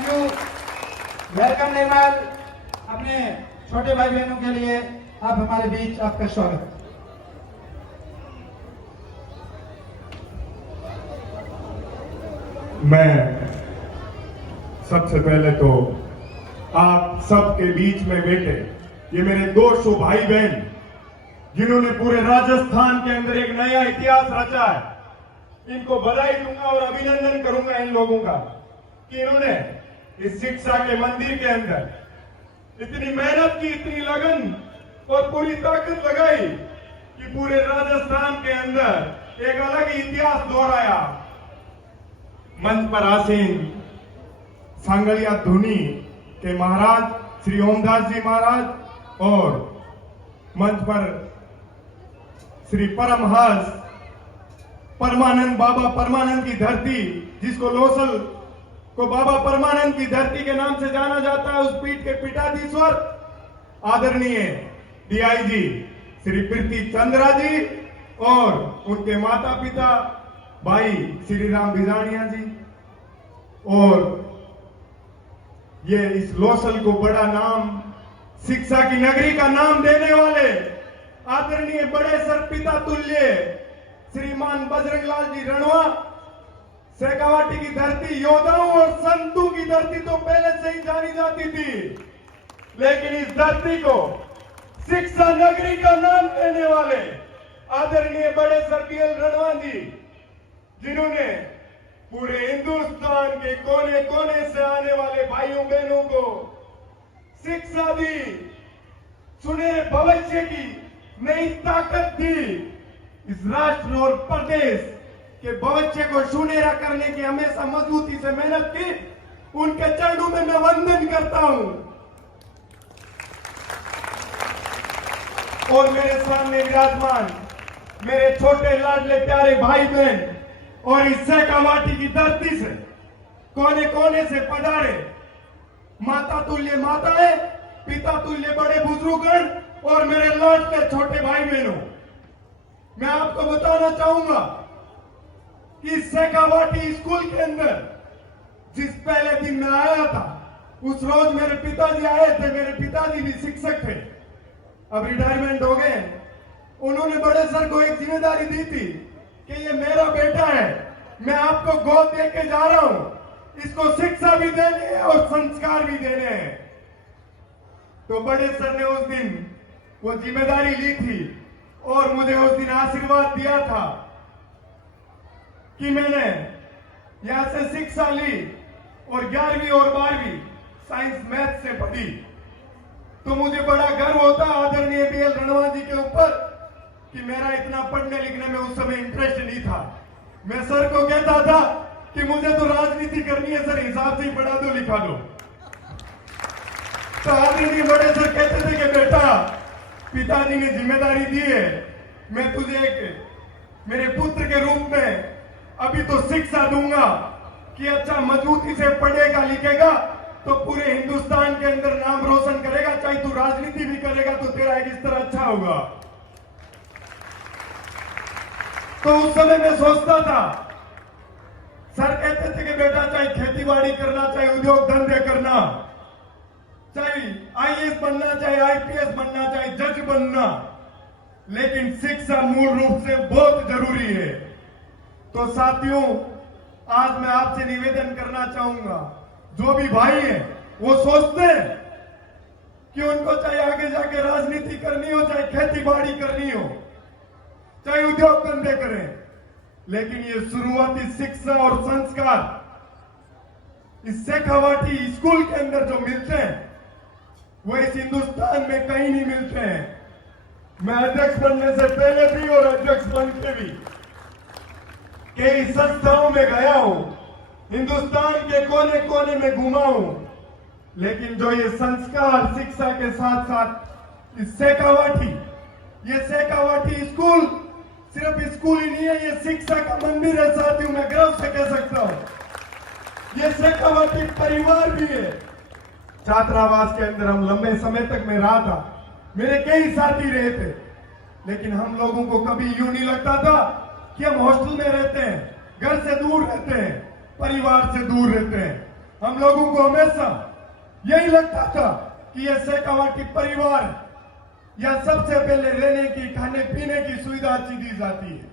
Thank you. Welcome निर्मल। अपने छोटे भाई बहनों के लिए आप हमारे बीच, आपका स्वागत। मैं सबसे पहले तो आप सबके बीच में बैठे ये मेरे 200 भाई बहन जिन्होंने पूरे राजस्थान के अंदर एक नया इतिहास रचा है, इनको बधाई दूंगा और अभिनंदन करूंगा इन लोगों का कि इन्होंने इस शिक्षा के मंदिर के अंदर इतनी मेहनत की, इतनी लगन और पूरी ताकत लगाई कि पूरे राजस्थान के अंदर एक अलग ही इतिहास दोहराया। मंच पर आसीन सांगलिया धुनी के महाराज श्री ओमदास जी महाराज और मंच पर श्री परमहंस परमानंद बाबा परमानंद की धरती, जिसको लोसल को बाबा परमानंद की धरती के नाम से जाना जाता है, उस पीठ के पीठाधीश्वर आदरणीय डीआईजी श्री प्रीति चंद्रा जी और उनके माता पिता भाई श्री राम भिजानिया जी, और ये इस लोसल को बड़ा नाम, शिक्षा की नगरी का नाम देने वाले आदरणीय बड़े सर पिता तुल्य श्रीमान बजरंग लाल जी रणवा, शेखावाटी की धरती योद्धाओं और संतों की धरती तो पहले से ही जानी जाती थी, लेकिन इस धरती को शिक्षा नगरी का नाम देने वाले आदरणीय बड़े सर बीएल रणवा जी, जिन्होंने पूरे हिंदुस्तान के कोने कोने से आने वाले भाइयों बहनों को शिक्षा दी, सुनहरे भविष्य की नई ताकत दी, इस राष्ट्र और प्रदेश के भविष्य को सुनहरा करने की हमेशा मजबूती से मेहनत की, उनके चरणों में मैं वंदन करता हूं। और मेरे सामने विराजमान मेरे छोटे लाडले प्यारे भाई बहन और इस शेखावाटी की धरती से कोने कोने से पधारे माता तुल्य माताएं, पिता तुल्य बड़े बुजुर्गगण और मेरे लाडले छोटे भाई बहनों, मैं आपको बताना चाहूंगा कि शेखावाटी स्कूल के अंदर जिस पहले दिन मैं आया था, उस रोज मेरे पिताजी आए थे। मेरे पिताजी भी शिक्षक थे, अब रिटायरमेंट हो गए। उन्होंने बड़े सर को एक जिम्मेदारी दी थी कि ये मेरा बेटा है, मैं आपको गोद दे के जा रहा हूं, इसको शिक्षा भी देनी है और संस्कार भी देने हैं। तो बड़े सर ने उस दिन वो जिम्मेदारी ली थी और मुझे उस दिन आशीर्वाद दिया था कि मैंने यहां से शिक्षा ली और 11वीं और 12वीं साइंस मैथ से पढ़ी। तो मुझे बड़ा गर्व होता आदरणीय बीएल रणवा जी के ऊपर कि मेरा इतना पढ़ने लिखने में उस समय इंटरेस्ट नहीं था। मैं सर को कहता था कि मुझे तो राजनीति करनी है सर, हिसाब से ही पढ़ा दो लिखा दो। तो आदरणीय बड़े सर कहते थे कि बेटा पिताजी ने जिम्मेदारी दी है, मैं तुझे एक मेरे पुत्र के रूप में अभी तो शिक्षा दूंगा कि अच्छा मजबूती से पढ़ेगा लिखेगा तो पूरे हिंदुस्तान के अंदर नाम रोशन करेगा, चाहे तू राजनीति भी करेगा तो तेरा एक इस तरह अच्छा होगा। तो उस समय मैं सोचता था, सर कहते थे कि बेटा चाहे खेतीबाड़ी करना, चाहे उद्योग धंधे करना, चाहे आईएएस बनना, चाहे आईपीएस बनना, चाहे जज बनना, लेकिन शिक्षा मूल रूप से बहुत जरूरी है। तो साथियों, आज मैं आपसे निवेदन करना चाहूंगा, जो भी भाई हैं वो सोचते हैं कि उनको चाहे आगे जाके राजनीति करनी हो, चाहे खेतीबाड़ी करनी हो, चाहे उद्योग धंधे करें, लेकिन ये शुरुआती शिक्षा और संस्कार इस शेखावाटी स्कूल के अंदर जो मिलते हैं वो इस हिंदुस्तान में कहीं नहीं मिलते हैं। मैं अध्यक्ष बनने से पहले भी और अध्यक्ष बन के भी कई संस्थाओं में गया हूं, हिंदुस्तान के कोने कोने में घुमा हूं, लेकिन जो ये संस्कार शिक्षा के साथ साथ इस शेखावाटी स्कूल सिर्फ स्कूल ही नहीं है, ये शिक्षा का मंदिर है साथियों, मैं गर्व से कह सकता हूं। ये शेखावाटी परिवार भी है। छात्रावास के अंदर हम लंबे समय तक मैं रहा था, मेरे कई साथी रहे थे, लेकिन हम लोगों को कभी यूं नहीं लगता था कि हम हॉस्टल में रहते हैं, घर से दूर रहते हैं, परिवार से दूर रहते हैं। हम लोगों को हमेशा यही लगता था कि यह शेखावाटी परिवार या सबसे पहले रहने की, खाने पीने की सुविधा अच्छी दी जाती है,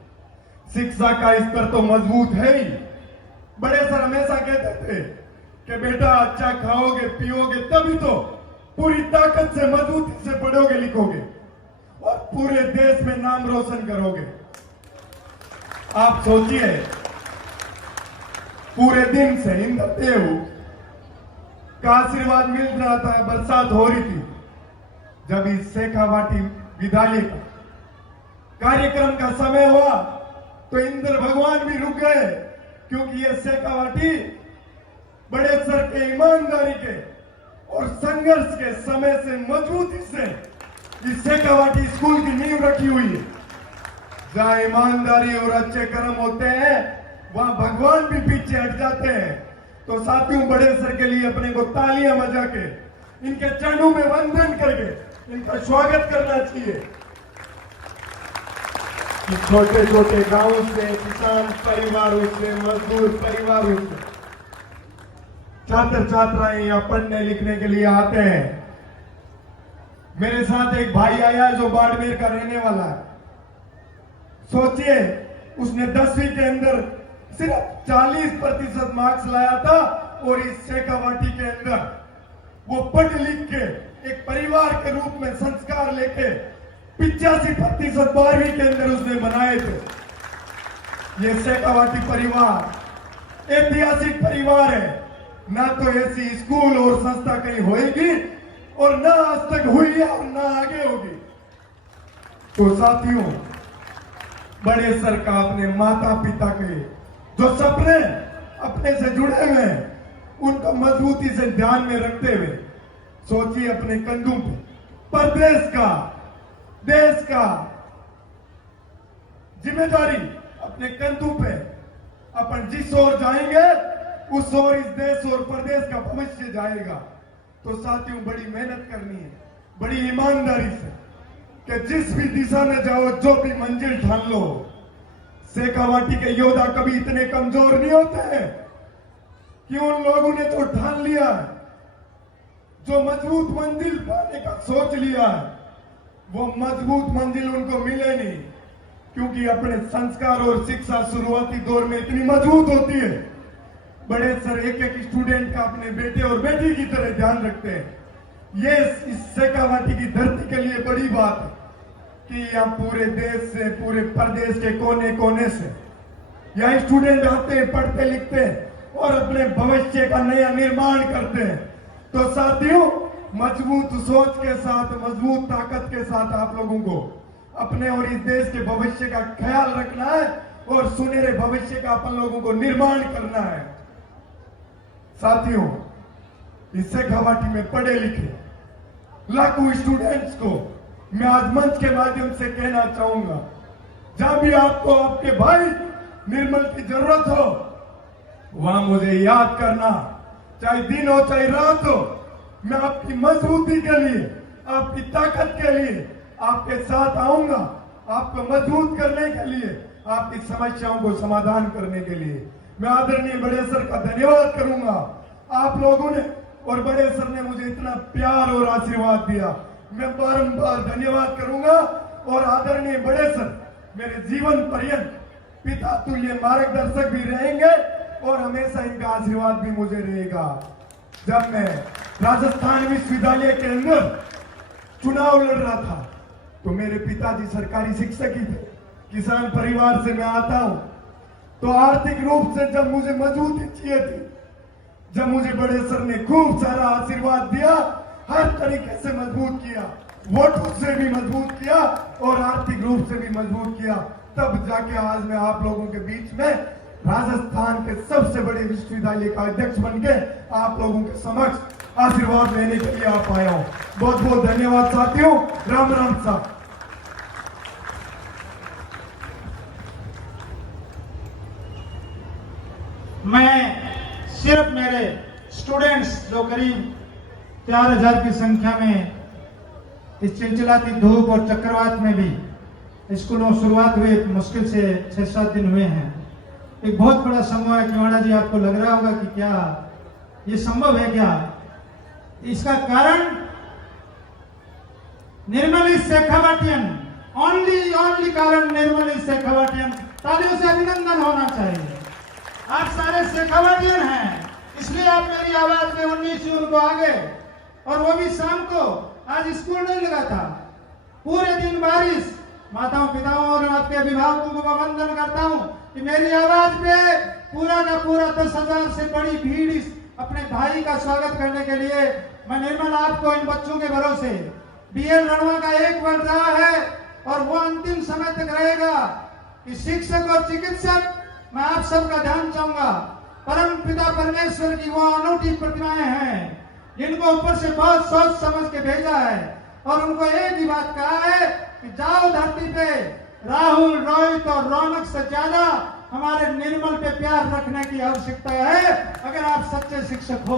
शिक्षा का स्तर तो मजबूत है ही। बड़े सर हमेशा कहते थे कि बेटा अच्छा खाओगे पियोगे तभी तो पूरी ताकत से मजबूती से पढ़ोगे लिखोगे और पूरे देश में नाम रोशन करोगे। आप सोचिए, पूरे दिन से इंद्रदेव का आशीर्वाद मिल रहा था, बरसात हो रही थी। जब इस शेखावाटी विद्यालय का कार्यक्रम का समय हुआ तो इंद्र भगवान भी रुक गए, क्योंकि ये शेखावाटी बड़े सर के ईमानदारी के और संघर्ष के समय से मजबूती से इस शेखावाटी स्कूल की नींव रखी हुई है। जहां ईमानदारी और अच्छे कर्म होते हैं वहां भगवान भी पीछे हट जाते हैं। तो साथियों, बड़े सर के लिए अपने को तालियां बजा के, इनके चरणों में वंदन करके इनका स्वागत करना चाहिए। कि छोटे छोटे गांव से, किसान परिवारों से, मजदूर परिवारों से छात्र छात्राएं यहाँ पढ़ने लिखने के लिए आते हैं। मेरे साथ एक भाई आया है जो बाड़मेर का रहने वाला है। सोचिए, उसने 10वीं के अंदर सिर्फ 40% मार्क्स लाया था और इस शेखावाटी के अंदर वो पढ़ लिख के एक परिवार के रूप में संस्कार लेके 85% 12वीं के अंदर उसने बनाए थे। ये शेखावाटी परिवार ऐतिहासिक परिवार है। ना तो ऐसी स्कूल और संस्था कहीं होएगी और ना आज तक हुई है और ना आगे होगी। तो साथियों, बड़े सर का अपने माता पिता के जो सपने अपने से जुड़े हुए हैं उनको मजबूती से ध्यान में रखते हुए सोचिए, अपने कंधों पे प्रदेश का, देश का जिम्मेदारी अपने कंधों पे, अपन जिस ओर जाएंगे उस ओर इस देश और प्रदेश का भविष्य जाएगा। तो साथियों, बड़ी मेहनत करनी है, बड़ी ईमानदारी से, कि जिस भी दिशा में जाओ, जो भी मंजिल ठान लो। शेखावाटी के योद्धा कभी इतने कमजोर नहीं होते हैं कि उन लोगों ने तो ठान लिया है, जो मजबूत मंजिल पाने का सोच लिया है, वो मजबूत मंजिल उनको मिले नहीं, क्योंकि अपने संस्कार और शिक्षा शुरुआती दौर में इतनी मजबूत होती है। बड़े सर एक एक स्टूडेंट का अपने बेटे और बेटी की तरह ध्यान रखते हैं। ये इस शेखावाटी की धरती के लिए बड़ी बात है कि यहाँ पूरे देश से, पूरे प्रदेश के कोने कोने से यहाँ स्टूडेंट आते हैं, पढ़ते लिखते हैं और अपने भविष्य का नया निर्माण करते हैं। तो साथियों, मजबूत सोच के साथ, मजबूत ताकत के साथ आप लोगों को अपने और इस देश के भविष्य का ख्याल रखना है और सुनहरे भविष्य का अपन लोगों को निर्माण करना है। साथियों, इस शेखावाटी में पढ़े लिखे लाखों स्टूडेंट्स को मैं आज मंच के माध्यम से कहना चाहूंगा, जहां भी आपको आपके भाई निर्मल की जरूरत हो वहां मुझे याद करना, चाहे दिन हो चाहे रात हो। मैं आपकी मजबूती के लिए, आपकी ताकत के लिए आपके साथ आऊंगा, आपको मजबूत करने के लिए, आपकी समस्याओं को समाधान करने के लिए। मैं आदरणीय बड़े सर का धन्यवाद करूंगा। आप लोगों ने और बड़े सर ने मुझे इतना प्यार और आशीर्वाद दिया, मैं बारंबार धन्यवाद करूंगा। और आदरणीय बड़े सर मेरे जीवन पर्यंत पिता तुल्य मार्गदर्शक भी रहेंगे और हमेशा इनका आशीर्वाद भी मुझे रहेगा। जब मैं राजस्थान विश्वविद्यालय के अंदर चुनाव लड़ रहा था तो मेरे पिताजी सरकारी शिक्षक ही थे, किसान परिवार से मैं आता हूं। तो आर्थिक रूप से जब मुझे मजबूती चाहिए थी, जब मुझे बड़े सर ने खूब सारा आशीर्वाद दिया, हर तरीके से मजबूत किया, वोटों से भी मजबूत किया और आर्थिक रूप से भी मजबूत किया, तब जाके आज मैं आप लोगों के बीच में राजस्थान के सबसे बड़े विश्वविद्यालय का अध्यक्ष बन के आप लोगों के समक्ष आशीर्वाद लेने के लिए आप आया हूं। बहुत बहुत धन्यवाद साथियों। राम राम साहब। मैं सिर्फ मेरे स्टूडेंट्स जो करीब 4000 की संख्या में इस चिलचिलाती धूप और चक्रवात में भी स्कूलों शुरुआत हुई, मुश्किल से 6-7 दिन हुए हैं। एक बहुत बड़ा समूह है। किवाड़ा जी, आपको लग रहा होगा कि क्या ये संभव है क्या? इसका कारण निर्मली शेखावटियन, ओनली कारण निर्मली शेखावटियन। तालियों से अभिनंदन होना चाहिए। आप सारे शेखावटियन हैं, इसलिए आप मेरी आवाज में 19 जून को आ गए, और वो भी शाम को। आज स्कूल नहीं लगा था, पूरे दिन बारिश। माताओं पिताओं और आपके अभिभावकों को वंदन करता हूं कि मेरी आवाज पे पूरा का पूरा 10,000 से बड़ी भीड़ इस अपने भाई का स्वागत करने के लिए। मैं निर्मल आपको इन बच्चों के भरोसे, BL रणवा का 1 वर्ष रहा है और वो अंतिम समय तक रहेगा कि शिक्षक और चिकित्सक, मैं आप सबका ध्यान चाहूंगा। परम पिता परमेश्वर की वो अनूठी प्रतिमाएं हैं जिनको ऊपर से बहुत सोच समझ के भेजा है, और उनको एक ही बात कहा है कि जाओ धरती पे राहुल, रोहित और रौनक से ज्यादा हमारे निर्मल पे प्यार रखने की आवश्यकता है, अगर आप सच्चे शिक्षक हो।